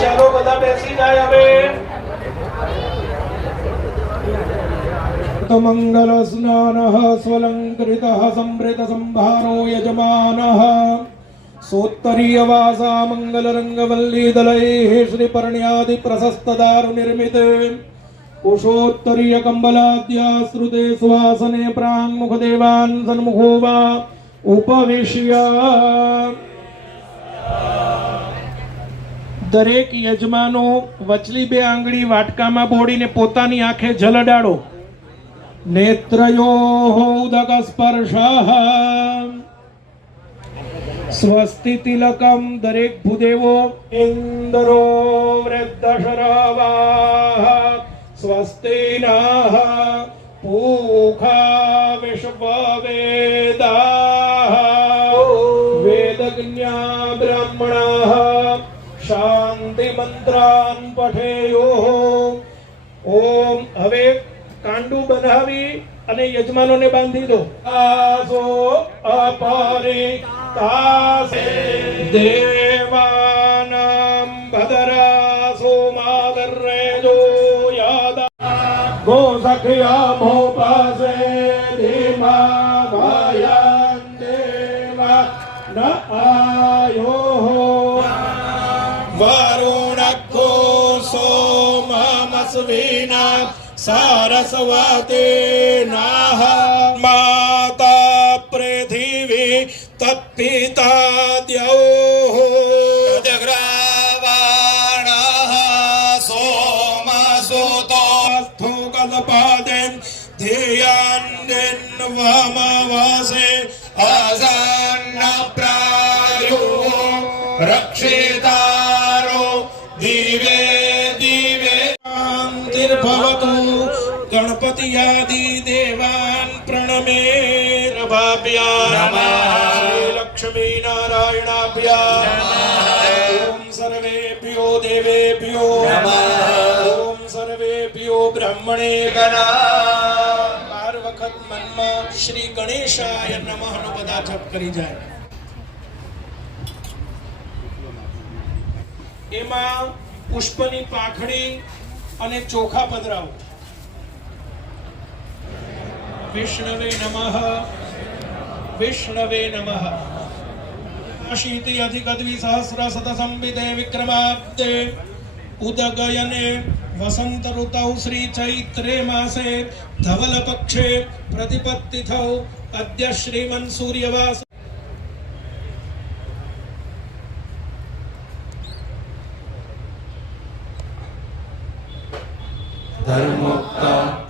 ચાલો બધા બેસી જાય હવે. મંગલ સ્નાન સ્વલંકૃત સંભૃત સંભારો યજમાનઃ સોત્તરીય વાસા મંગલ રંગવલ્લી દલૈઃ શ્રી પરણ્યાદિ પ્રશસ્ત દારુ નિર્મિત કુશોત્તરીય કંબલાદ્યા શ્રુતે સુવાસને પ્રાંગમુખ દેવાન સન્મુખો વા ઉપવિશ્ય. દરેક યજમાનો વચલી બે આંગળી વાટકામાં બોડીને પોતાની આંખે જલડાડો. નેત્રયોઃ ઉદક સ્પર્શઃ. સ્વસ્તિ તિલકમ. દરેક ભૂદેવો ઇન્દ્રો વૃદ્ધશરવાઃ સ્વસ્તિ નઃ પૂષા વિશ્વવેદાઃ વેદજ્ઞા બ્રાહ્મણાઃ શાંતિ મંત્રાન પઠેયુઃ. ઓમ. હવે કાંડુ બનાવી અને યજમાનોને બાંધી દો. આસો અપરિતાસે દેવાનામ ભદરાસો માદરેજો યાદા ગો સખ્યા મોપાસે ધીમા ભાયાન દેવા ન આયો વરુણકો સોમમસ્વિના સારસ્વતે નાહ માતા પૃથિવી તત્પિતા દ્યૌઃ જગ્રાવાણઃ સોમસુતો સ્થુકલ્પાદેન ધિયાન્નિન્વમવસે અસન્ન પ્રાયુઃ રક્ષિતારો દિવે દિવે ભવતુ. ગણપતિયાદિ દેવાન પ્રણમે રભાભ્યા લક્ષ્મી નારાયણાભ્યા. ઓમ સર્વેભ્યો દેવેભ્યો ઓમ સર્વેભ્યો બ્રહ્મણે ગણા. 12 વખત મનમાં શ્રી ગણેશાય નમઃ નો બધા જપ કરી જાય. એમાં પુષ્પની પાંખડી અને ચોખા પધરાવો. વિષ્ણવે નમઃ વિષ્ણવે નમઃ. અશીતિ અધિક દ્વિસહસ્ર શત સંવિતે વિક્રમાબ્દે ઉદગયને વસંત ઋતૌ શ્રી ચૈત્રે માસે ધવલ પક્ષે પ્રતિપત્તિથૌ અદ્ય શ્રીમન સૂર્યવાસ.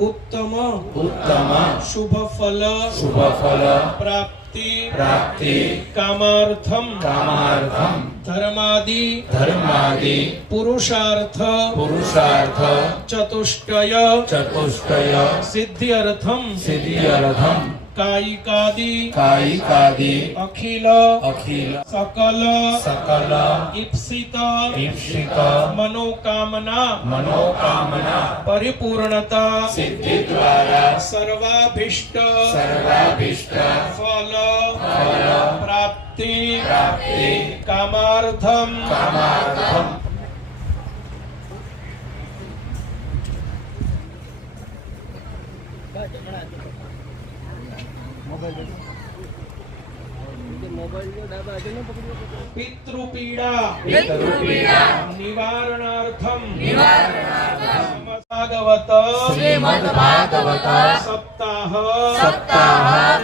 ઉત્તમ શુભ ફલ પ્રાપ્તિ કામાર્થમ ધર્માદિ પુરુષાર્થ ચતુષ્ટય સિદ્ધ્યર્થમ કાયિકાદિ અખિલ સકલ ઈપ્સિત મનોકામના પરિપૂર્ણતા સિદ્ધિ દ્વારા સર્વાભીષ્ટ ફલ પ્રાપ્તિ કામાર્થમ. પિતૃપીડા નિવારણાર્થમ શ્રીમદ ભાગવત સપ્તાહ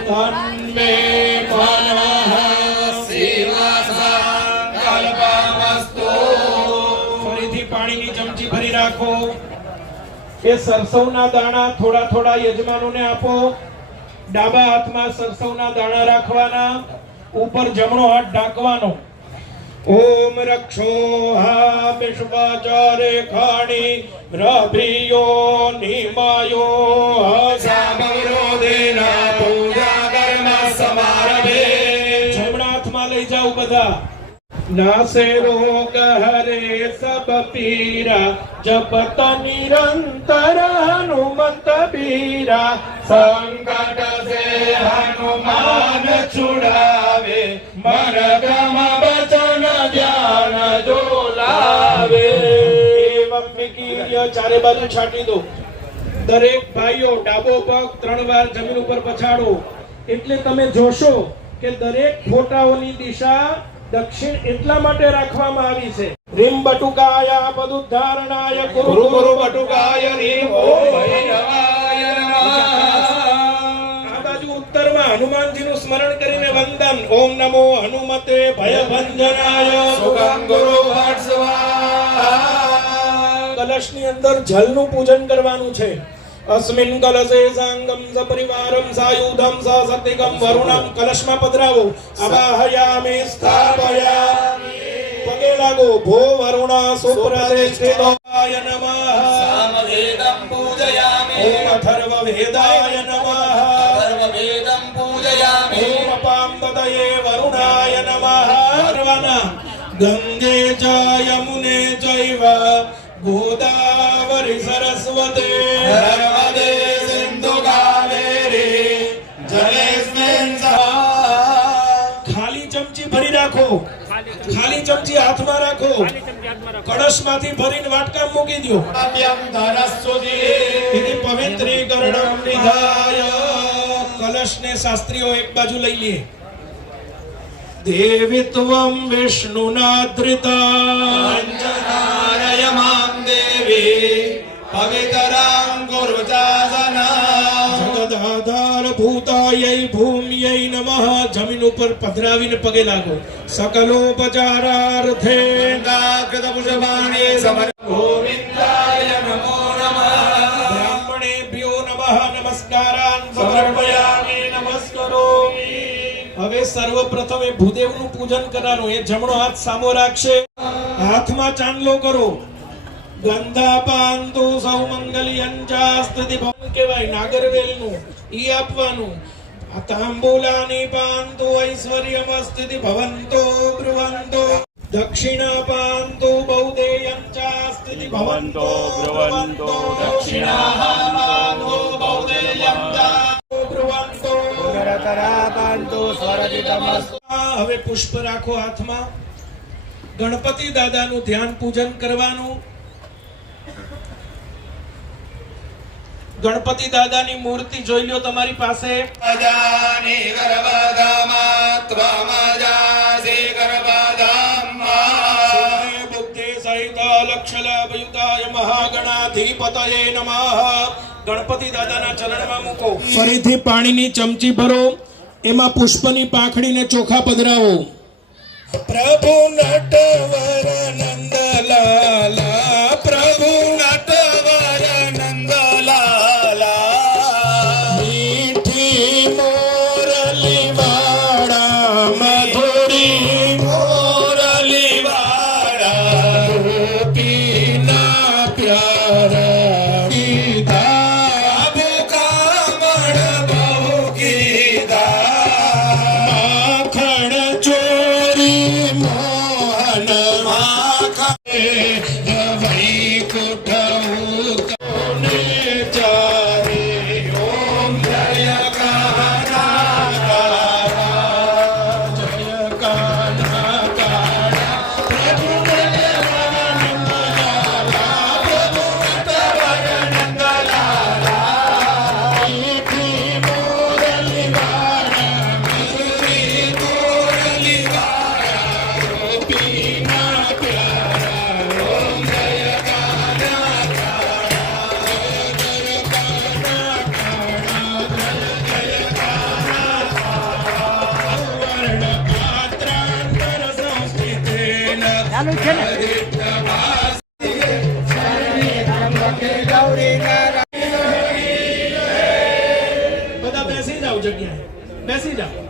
ધન્મે મનઃ શિવસંકલ્પમસ્તુ. ફરીથી પાણીની ચમચી ભરી રાખો. એ સરસવના દાણા થોડા થોડા યજમાનોને આપો. ડાબા હાથમાં સરસવના દાણા રાખવાના. ઉપર જમણો હાથ ઢાંકવાનો. ઓમ રક્ષોહા વિશ્વાચારે ખાણી રભિયો નિમાયો સામરોદેના પૂજા કર્મ સમારભે. જમણા હાથમાં લઈ જાઓ બધા. નાસે રોગ હરે સબ પીરા જપત નિરંતર હનુમંત બીરા. સંકટ સે હનુમાન છુડાવે મરગમ બચ ચારે બાજુ છાંટી દો. દરેક ભાઈઓ ડાબો પગ 3 વાર જમીન ઉપર પછાડો. એટલે તમે જોશો કે દરેક ફોટાઓની દિશા દક્ષિણ એટલા માટે રાખવામાં આવી છે. રીમ બટુકાય પદુદ્ધારણાય ગુરુ ગુરુ બટુકાય રીમ ઓમ ભૈરવાય નમઃ. આ બાજુ ઉત્તરમાં હનુમાનજીનું સ્મરણ કરીને વંદન. ઓમ નમો હનુમતે ભયભંજનાય સુગમ ગુરુ ભટ સ્વાહા. કલશની અંદર જલનું પૂજન કરવાનું છે. અસ્મિન કલશે સાંગમ સપરિવારમ સાયુધમ સશક્તિકમ વરુણમ. કલશમાં પધરાવો. આવાહયામિ સ્થાપયામિ. પગે લાગો. ભો વરુણ સુપ્રતિષ્ઠિતાય નમઃ. સામવેદમ પૂજયામિ. ઓમ અથર્વ વેદાય નમઃ. અથર્વવેદમ પૂજયામિ. ઓમ પાંબતયે વરુણાય નમઃ. કરવાના. ગંગે ચ યમુને ચૈવ ગોદાવરી સરસ્વતે નર્મદે સિંધુ કાવેરી જલેસ્મિન ખાલી ચમચી ભરી રાખો. ખાલી ચમચી હાથમાં રાખો. કળશમાંથી ભરીને વાટકામાં મૂકી દો. ઇતિ પવિત્રીકરણમ નિધાય. કલશને શાસ્ત્રીઓ એક બાજુ લઈ લે. દેવિત્વમ વિષ્ણુના અંજનારયમાં દેવી પવિતરાં ગુરુજાસના. જગદાધાર ભૂતાય ભૂમ્યૈ નમઃ. જમીન ઉપર પધરાવીને પગે લાગો. સકલોપચારાર્થે પુષ્પાણિ સમર ગોવિંદાય નમો નમઃ. બ્રાહ્મણેભ્યો નમઃ. નમસ્કારાન સમર્પયામિ. નમસ્કરોમિ. હવે સર્વપ્રથમ એ ભૂદેવનું પૂજન કરવાનું. એ જમણો હાથ સામો રાખશે. હાથમાં ચાંદલો કરો. ગંધાપાંતુ સૌમંગલ્યંચાસ્તુતિ ભવન કહેવાય નાગરવેલનું. ઈ આપવાનું. તાંબૂલાની પાંતુ ઐશ્વર્યમસ્તુતિ ભવંતો બ્રુવંતો. દક્ષિણાપાંતુ બૌદેયંચાસ્તુતિ ભવંતો બ્રુવંતો. દક્ષિણાપાંતુ બૌદેયંચાસ્તુતિ બ્રુવંતો. હવે પુષ્પ રાખો હાથમાં. ગણપતિ દાદાનું ધ્યાન પૂજન કરવાનું. ગણપતિ દાદાની મૂર્તિ જોઈ લ્યો તમારી પાસે. અજાની ગર્ભધામા ત્વમજાસી ગર્ભધામા. બુદ્ધિ સહિત લક્ષલાભયુતાય મહાગણાધિપતયે નમઃ. ગણપતિ દાદાના ચરણમાં મૂકો. ફરીથી પાણીની ચમચી ભરો. એમાં પુષ્પની પાંખડીને ચોખા પધરાવો. પ્રભુ નટવર નંદલાલા. પ્રભુ નટવર નંદલાલા. મીઠી મોરલી વાળા મધુરી મોરલી વાળા. ગોપીના પ્યારા ગીતા ભૂખામણ બહુ ગીતા. માખણ ચોરી મોહન માખણ વૈકુંઠ ઉતોને ચારે. ઓમ જય કાના કાળા. જય કાના કાળા. પ્રભુ નટવર નંદલાલા. પ્રભુ નટવર નંદલાલા. મીઠી મોરલી વાળા મધુરી મોરલી વાળા. ગોપીના પ્યારા. ઓમ જય કાના કાળા. જય કાના કાળા. જય કાના કાળા. વર્ણ પાત્રાંતર સંસ્કૃતેન અદિત્યભાસ. બધા બેસી જાઓ. જગ્યાએ બેસી જાઓ.